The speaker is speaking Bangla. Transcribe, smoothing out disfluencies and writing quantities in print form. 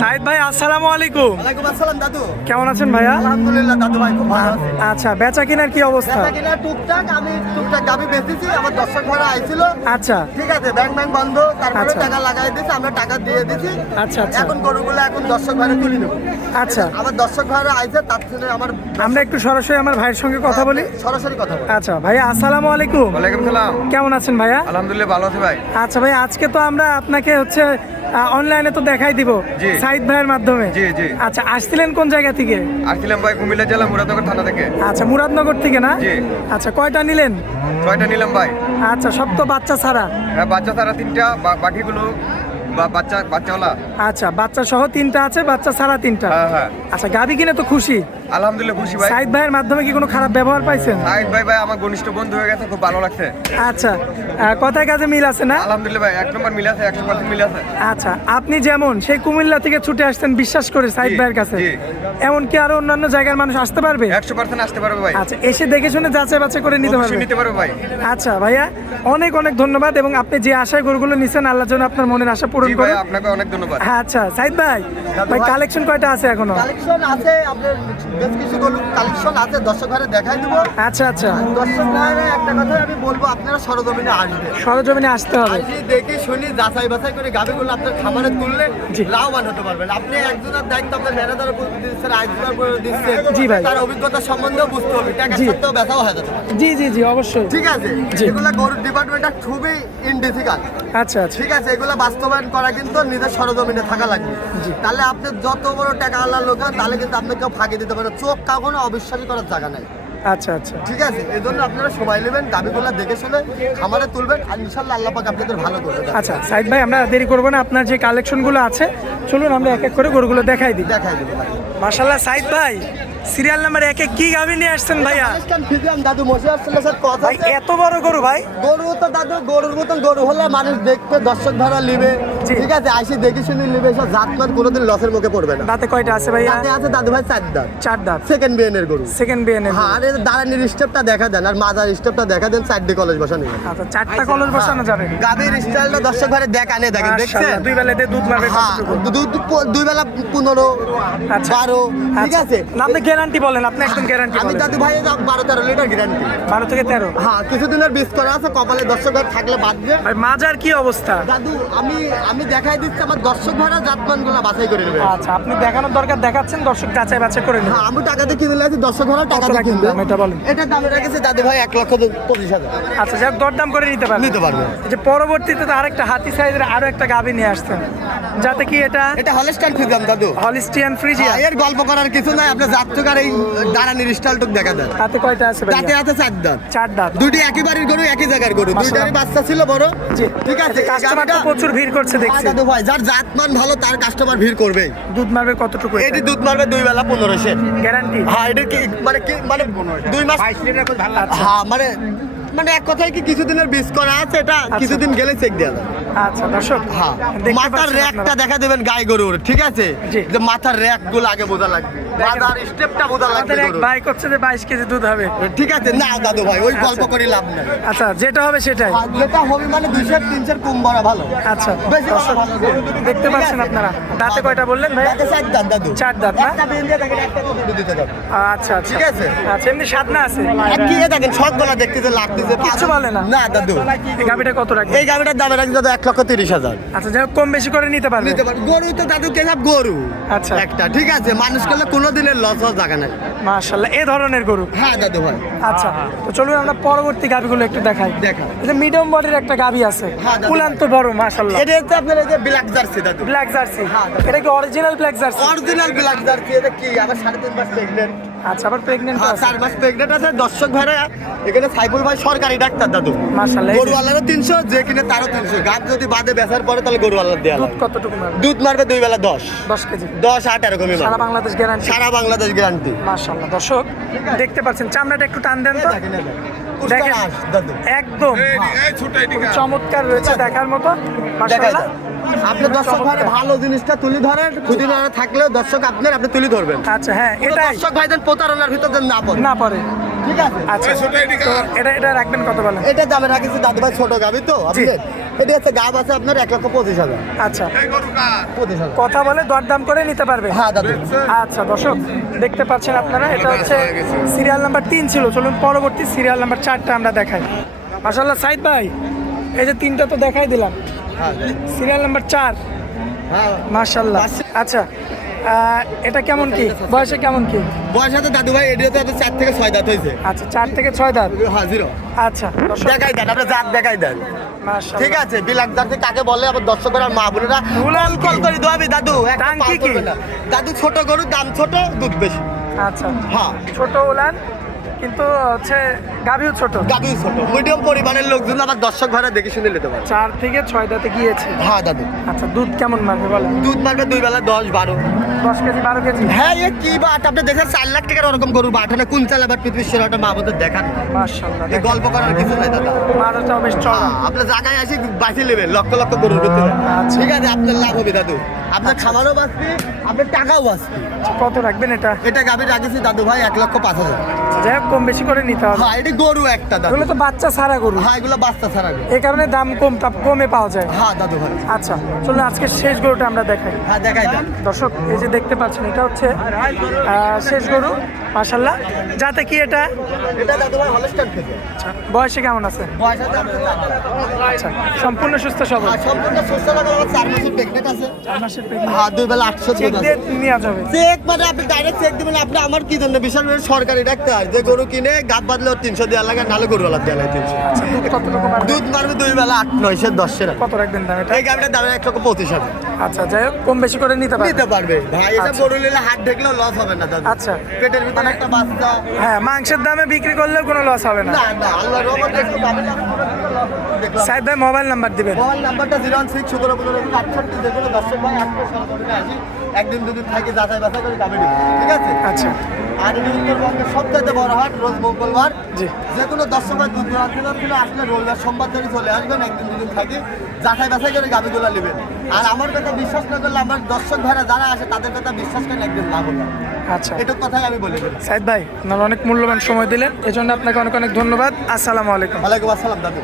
সাইদ ভাই আসসালামু আলাইকুম। ওয়ালাইকুম আসসালাম দাদু। কেমন আছেন ভাইয়া? আলহামদুলিল্লাহ দাদু ভাই, খুব ভালো আছি। আচ্ছা, বেচা কেনার কি অবস্থা? বেচা কিনা টুকটাক, আমি টুকটাক গাবি বেচেছি। আমার দর্শক ভাড়া আইছিল। আচ্ছা ঠিক আছে, ব্যাংক বন্ধ, তারপরে আচ্ছা। টাকা লাগাই দিয়েছি, আমরা টাকা দিয়ে দিয়েছি। আচ্ছা আচ্ছা এখন গরুগুলো এখন দর্শক ভাড়া তুলে নেব। আচ্ছা, আমার দর্শক ভাড়া আইছে, তার জন্য আমার আমরা একটু সরাসরি আমার ভাইয়ের সঙ্গে কথা বলি। সরাসরি কথা বলি। আচ্ছা ভাইয়া আসসালামু আলাইকুম। ওয়ালাইকুম সালাম। কেমন আছেন ভাইয়া? আলহামদুলিল্লাহ ভালো আছি ভাই। আচ্ছা ভাই, আজকে তো আমরা আপনাকে হচ্ছে অনলাইনে তো দেখাই দিব জি। সাইদ ভাইয়ের মাধ্যমে। জি, জি। আচ্ছা, আসছিলেন কোন জায়গা থেকে? আসছিলাম ভাই কুমিল্লা জেলা মুরাদনগর থানা থেকে। আচ্ছা, মুরাদনগর থেকে না? জি। আচ্ছা, কয়টা নিলেন? 6টা নিলাম ভাই। আচ্ছা, সব তো বাচ্চা ছাড়া? হ্যাঁ, বাচ্চা তারা 3টা, বাকিগুলো বাচ্চাওয়ালা। আচ্ছা, বাচ্চা সহ 3টা আছে, বাচ্চা ছাড়া 3টা। হ্যাঁ হ্যাঁ, আচ্ছা, গাবি কিনে তো খুশি? আলহামদুলিল্লাহ খুশি ভাই। সাইদ ভাইয়ের মাধ্যমে কি কোনো খারাপ ব্যবহার পাইছেন? সাইদ ভাই আমার ঘনিষ্ঠ বন্ধু হয়ে গেছে, খুব ভালো লাগছে। আচ্ছা, কথায় কাজে মিল আছে না? আলহামদুলিল্লাহ ভাই, 1 নম্বর মিল আছে, 100% মিল আছে। আচ্ছা, আপনি যেমন সেই কুমিল্লা থেকে ছুটে আসতেন বিশ্বাস করে সাইদ জি, ভাইয়ের কাছে, জি। এমন কি আরো অন্যান্য জায়গার মানুষ আসতে পারবে? 100% আসতে পারবে ভাই। আচ্ছা, এসে দেখে শুনে যাচাই বাছাই করে নিতে অবশ্যই পারবে। নিতে পারবে ভাই। আচ্ছা ভাইয়া, অনেক অনেক ধন্যবাদ, এবং আপনি যে আশায় গরুগুলো নিছেন আল্লাহ যেন আপনার মনের আশা পূরণ জি ভাই, করে। আপনাকে অনেক ধন্যবাদ। আচ্ছা সাইদ ভাই, ভাই কালেকশন কয়টা আছে এখনো? কালেকশন আছে আপনার বেশ কিছু গরু কালেকশন আছে, দর্শক ভাড়া দেখাই দেবো। আচ্ছা আচ্ছা, দর্শক ভাড়া একটা কথা আমি বলবো, আপনারা সরজমিনে আসবেন। সরজমিনে আসতে হবে। আসি দেখে শুনি যাচাই বাছাই করে গাভিগুলো আপনার খামারে তুললে জি। লাভবান হতে পারবেন। আপনি একজনের দায়িত্ব আপনার ম্যানেজার উপর দিচ্ছেন, আইসিআর উপর দিচ্ছেন। জি ভাই। তার অভিজ্ঞতা সম্বন্ধেও বুঝতে হবে, টাকা জি। সত্ত্বেও ব্যথাও হয়ে যাবে। জি জি জি, অবশ্যই। ঠিক আছে, জি। এগুলা গরুর ডিপার্টমেন্টটা খুবই ইনডিফিকাল্ট। আচ্ছা আচ্ছা, ঠিক আছে, এগুলো বাস্তবায়ন করা কিন্তু নিজের সরজমিনে থাকা লাগবে। জি। তাহলে আপনি যত বড় টাকা আল্লাহ লোক হন, তাহলে কিন্তু আপনি কেউ ফাঁকি দিতে পারে, চোখ কখনো অবিশ্বাসী করার জায়গা নাই। আচ্ছা আচ্ছা, ঠিক আছে, এই জন্য আপনারা সময় নেবেন, দাবিগুলো দেখে শুনে খামারে তুলবেন, আর ইনশাল্লাহ আল্লাহ পাক আপনাদের ভালো করবে। আচ্ছা সাইদ ভাই, আমরা দেরি করবো না, আপনার যে কালেকশনগুলো আছে চলুন আমরা এক এক করে গরুগুলো দেখাই দিই। দেখাই দেবেন। মাশাআল্লাহ সাইদ ভাই, সিরিয়াল নাম্বার 1 এ কি গাভী নিয়ে আসছেন ভাইয়া? দাদু মশে আসছিল স্যার, কথা ভাই আছে। এত বড় গরু ভাই? গরু তো দাদু গরুর মতন গরু হলে মানুষ দেখতে দর্শক ভাড়া নিবে। জি। ঠিক আছে, আইসি দেখে শুনে নিবে, সব জাতমান কোনোদিন লসের মুখে পড়বে না। দাঁতে কয়টা আছে ভাইয়া? তাতে আছে দাদু ভাই 4 দাঁত, 4 দাঁত। সেকেন্ড বিএনের গরু। Second BNA. হ্যাঁ, আর এর দাঁড়ানির স্টেপটা দেখা দেন, আর মাজার স্টেপটা দেখা দেন, 4 কলেজ বসানো। আচ্ছা, 4টা কলস বসানো যাবে? গাভীর স্টাইলটা দর্শক ভাড়া দেখানে দেখেন, দেখছেন? মাশাআল্লাহ, দুই বেলাতে দুধ মারবে হ্যাঁ, কতটুকু? দুই বেলা 15, আচ্ছা। 12। ঠিক আচ্ছা। আছে, না, আপনি গ্যারান্টি বলেন, আপনি একদম গ্যারান্টি আমি বলেন। দাদু ভাই 12-13 লিটার গ্যারান্টি। 12 থেকে 13। হ্যাঁ, কিছুদিনের বীজ করা আছে, কপালে দর্শক ভাই থাকলে বাঁচবে। ভাই মাজার কি অবস্থা? দাদু আমি দেখাই দিচ্ছি, আমার দর্শক ভাড়া জাতমান গুলা বাছাই করে নেবে। আচ্ছা, আপনি দেখানোর দরকার দেখাচ্ছেন, দর্শক যাচাই বাছাই করে নেবেন। হ্যাঁ, আমি টাকা দিয়ে কিনে লাগছি, দর্শক ভাড়া টাকা কত দিয়ে রাখেন কিনবে। দাম, এটা বলেন। এটা দামে রেখেছে দাদু ভাই 1,25,000। আচ্ছা, যাক দরদাম করে নিতে পারবেন। নিতে পারবে। এই যে পরবর্তীতে তো আরেকটা হাতি সাইজের আরো একটা গাভী নিয়ে আসছেন, যাতে কি এটা এটা হলস্টাইন ফ্রিজিয়ান দাদু। Holstein Friesian. এর গল্প করার কিছু নাই, আপনি জাতকার এই দাঁড়ানির স্টাইলটুক দেখা দেন। তাতে কয়টা আছে ভাই? তাতে আছে 4 দাঁত। 4 দাঁত। দুইটি একই বাড়ির গরু, একই জায়গার গরু, দুইটারই বাচ্চা ছিল বড়। জি। ঠিক আছে, কাস্টমার তো প্রচুর ভিড় করছে দেখছি। দাদু ভাই, যার জাতমান ভালো তার কাস্টমার ভিড় করবে। দুধ মারবে কতটুকু? এটি দুধ মারবে 2 বেলা 1500। গ্যারান্টি? হ্যাঁ, এটা কি মানে 2 মাস। হ্যাঁ, মানে এক কথায় কি কিছুদিনের বীজ করা আছে, এটা কিছুদিন গেলে চেক দেওয়া যাবে। আচ্ছা দর্শক, হ্যাঁ, দেখতে মাথার পাচ্ছেন র্যাকটা আপনারা। দেখা দেবেন গাই গরুর। ঠিক আছে, জি। যে মাথার র্যাক গুলো আগে বোঝা লাগবে, মাথার স্টেপটা বোঝা লাগবে আমাদের এক গরুর। ভাই করছে যে 22 কেজি দুধ হবে। ঠিক আছে, না দাদু ভাই, ওই গল্প করে লাভ নাই। আচ্ছা, যেটা হবে সেটাই। আর যেটা হবে মানে 200-300 কম বড় ভালো। আচ্ছা বেশি বড় দর্শক, ভালো গরু। দেখতে ঠিক পাচ্ছেন আছে? আপনারা। দাঁতে কয়টা বললেন ভাই? দাঁতে 4 দাঁত দাদু। 4 দাঁত না? একটা বেরিয়ে দেখেন, একটা দুধ দিতে যাবে। আচ্ছা আচ্ছা, ঠিক আছে। আচ্ছা, এমনি স্বাদ না আছে? আর কি এ দেখেন, সবগুলা দেখতেছে লাগতেছে, কিচ্ছু বলে না? না দাদু। এই গাভিটা কত রাখবে? এই গাড়িটার দাম রাখছি দাদু 1,30,000। আচ্ছা, যাই হোক, কম বেশি করে নিতে পারবে। নিতে পারো, গরু তো দাদু কেসব গরু আচ্ছা। একটা। ঠিক আছে, মানুষ করলে কোনো দিনের লস হওয়ার জায়গা নাই। মাশাআল্লাহ, এই ধরনের গরু। হ্যাঁ দাদু ভাই। আচ্ছা, তো চলুন আমরা পরবর্তী গাভিগুলো একটু দেখাই। দেখাও। এই যে মিডিয়াম বডির একটা গাভি আছে, হ্যাঁ, দাদু উলান তো বড় মাশাআল্লাহ। এটা হচ্ছে আপনার এই যে ব্ল্যাক জার্সি দাদু। Black jersey. হ্যাঁ, এটা কি original black jersey? Original black jersey. এটা কি আবার 3.5 মাস প্রেগনেন্ট। আচ্ছা, আবার প্রেগন্যান্ট হ্যাঁ, আছে? 4 মাস প্রেগনেন্ট আছে। দর্শক ভাইরা, এখানে সাইফুল ভাই সরকারি ডাক্তার দাদু। মাশাআল্লাহ, এই যে গরুওয়ালারও 300, যে কিনে তারও 300। গাছ যদি বাদে বেচার পরে তাহলে গরুওয়ালার দেয়া দুধ লাগবে। কতটুকু মারবে? দুধ মারবে 2 বেলা 10 কেজি। 10-8 এরকমই সারা মারবে। বাংলাদেশ গ্যারান্টি? সারা বাংলাদেশ গ্যারান্টি। মাশাআল্লাহ, দর্শক দেখতে পাচ্ছেন, চামড়াটা একটু টান দেন তো। দেখেন, দেখেন দাদু, একদম খুবই চমৎকার রয়েছে, দেখার মতো দেখাই মাশাআল্লাহ। আপনি দর্শক ভাই ভালো জিনিসটা তুলে ধরেন, খুদিনা থাকলেও দর্শক আপনি তুলে ধরবেন। আচ্ছা, হ্যাঁ, কোনো এটাই দর্শক ভাইদের প্রতারণার ভিতর যেন না পড়ে। না পরে। ঠিক আছে, আচ্ছা, তো এটা রাখবেন কত বলেন? এটা দামে রাখিছি দাদু ভাই, ছোট গাবি তো জি। আপনি এটা হচ্ছে গাব আছে আপনার 1,25,000। আচ্ছা, 25,000। কথা বলে দরদাম করে নিতে পারবে। হ্যাঁ দাদু। আচ্ছা দর্শক দেখতে পাচ্ছেন আপনারা, এটা হচ্ছে সিরিয়াল নাম্বার 3 ছিল। চলুন পরবর্তী সিরিয়াল নাম্বার 4টা আমরা দেখাই। মাশাআল্লাহ সাইদ ভাই, এই যে 3টা তো দেখাই দিলাম, হ্যাঁ সিরিয়াল নাম্বার 4। হ্যাঁ মাশাআল্লাহ। আচ্ছা, এটা কেমন কি বয়সে কেমন কি? বয়স আছে দাদু ভাই, এটা তো 4 থেকে 6 দাঁত হয়েছে। আচ্ছা, 4 থেকে 6 দাঁত। হ্যাঁ জিরো। আচ্ছা দর্শক দেখাই দেন, আপনি জাত দেখাই দেন। মাশাআল্লাহ। ঠিক আছে, বিলাক দাঁতে কাকে বলে আবার দর্শকরা আর মা বোনেরা উলান কি? কল করে দোয়াবি দাদু, একটা টাঙ্কি পাও করবে কি? না। দাদু ছোট গরু, দাম ছোট, দুধ বেশি। আচ্ছা, হ্যাঁ ছোট উলান কিন্তু হচ্ছে গাভীও ছোট। দাদু ছোট, মিডিয়াম পরিমাণের লোকজন আবার দর্শক ঘরে দেখে শুনে নিতে পারে। 4 থেকে 6 দাঁতে গিয়েছে। হ্যাঁ দাদু। আচ্ছা, দুধ কেমন মারবে বলেন? দুধ মারবে 2 বেলা 10-12। 10 কেজি 12 কেজি। হ্যাঁ এ কি বাট, আপনি দেখেন 4 লাখ টাকার ওরকম গরু বাটানে কোন চাল আবার পৃথিবীর সেরাটা মা বোনদের দেখান। মাশাআল্লাহ। এই গল্প করার কিছু নাই দাদা। মারটাও বেশ চড়া। হ্যাঁ, আপনার জায়গায় আসি বাঁচি নেবেন লক্ষ লক্ষ গরুর ভিতরে। আচ্ছা। ঠিক আছে, আপনার লাভ হবে দাদু, আপনার খামারও বাঁচবে, আপনার টাকাও বাঁচবে। কত রাখবেন এটা? এটা গাভী রাখেছি দাদু ভাই 1,05,000। যাই হোক, কম বেশি করে নিতে হবে। হ্যাঁ এটা গরু একটা দাদু। এগুলো তো বাচ্চা ছাড়া গরু, হ্যাঁ এগুলো বাচ্চা ছাড়া গরু। এই কারণে দাম কমে পাওয়া যায়। হ্যাঁ দাদু ভাই। আচ্ছা চলুন আজকে শেষ গরুটা আমরা দেখাই। হ্যাঁ দেখাই দেন। দর্শক এই যে দেখতে পাচ্ছেন, এটা হচ্ছে শেষ গরু। মাশাআল্লাহ। যাতে কি এটা? এটা দাদু ভাই হলস্টাইন থেকে। আচ্ছা, বয়সে কেমন আছে? বয়স আছে আপনার 4 মাস। আচ্ছা, সম্পূর্ণ সুস্থ সবল। আর সম্পূর্ণ সুস্থ লাগলো, 4 মাসের প্রেগনেন্ট আছে। 4 মাসের প্রেগনেন্ট। হ্যাঁ 2 বেলা 800 চেক দুধ দিয়ে আছে। নেওয়া যাবে। চেক মানে আপনি ডাইরেক্ট চেক দিবেন। আপনি আমার কি জন্য বিশাল সরকারি ডাক্তার, যে গরু কিনে গাব বাঁধলে 300 দেওয়া লাগে, নাহলে গরু আলাদা দেওয়া লাগে 300। আচ্ছা, দুধ কতটুকু মারবে? দুধ মারবে 2 বেলা 8-9 10 কত রাখবেন দাম এটা? এই গাবিটার দাম 1,25,000। আচ্ছা, যাই হোক, কম বেশি করে নিতে পারবে। নিতে পারবে ভাই, এটা আচ্ছা। গরু নিলে হাত ঢেকলেও লস হবে না দাদা। আচ্ছা। পেটের ভিতরে একটা বাচ্চা। হ্যাঁ, মাংসের দামে বিক্রি করলেও কোনো লস হবে না। না না, আল্লাহর রহমতে একটু গাভী দেখলাম। সাইদ ভাই মোবাইল নাম্বার দিবেন। মোবাইল নাম্বারটা 016-17-15-68, যে কোনো দর্শক ভাই আসলে সরাসরি আসি, একদিন দুদিন থাকি যাচাই বাছাই করে গাভী নিবো। ঠিক আছে। আচ্ছা আর এই উত্তরবঙ্গের সবচাইতে বড় হাট রোজ মঙ্গলবার। জি। যে কোনো দর্শক ভাই দূর দূরান্ত থেকে আসলে রবিবার সোমবার থেকে চলে আসবেন, একদিন দুদিন থাকি যাচাই বাছাই করে গাভীগুলো নেবেন। আর আমার কথা বিশ্বাস না করলে আমার দর্শক ভাইরা যারা আসে তাদের কথা বিশ্বাস করেন, একদিন লাভ হবে। আচ্ছা এটুক কথাই আমি বলে দিলাম। সাইদ ভাই, আপনারা অনেক মূল্যবান সময় দিলেন, এজন্য আপনাকে অনেক অনেক ধন্যবাদ। আসসালামু আলাইকুম। ওয়ালাইকুম আসসালাম দাদু।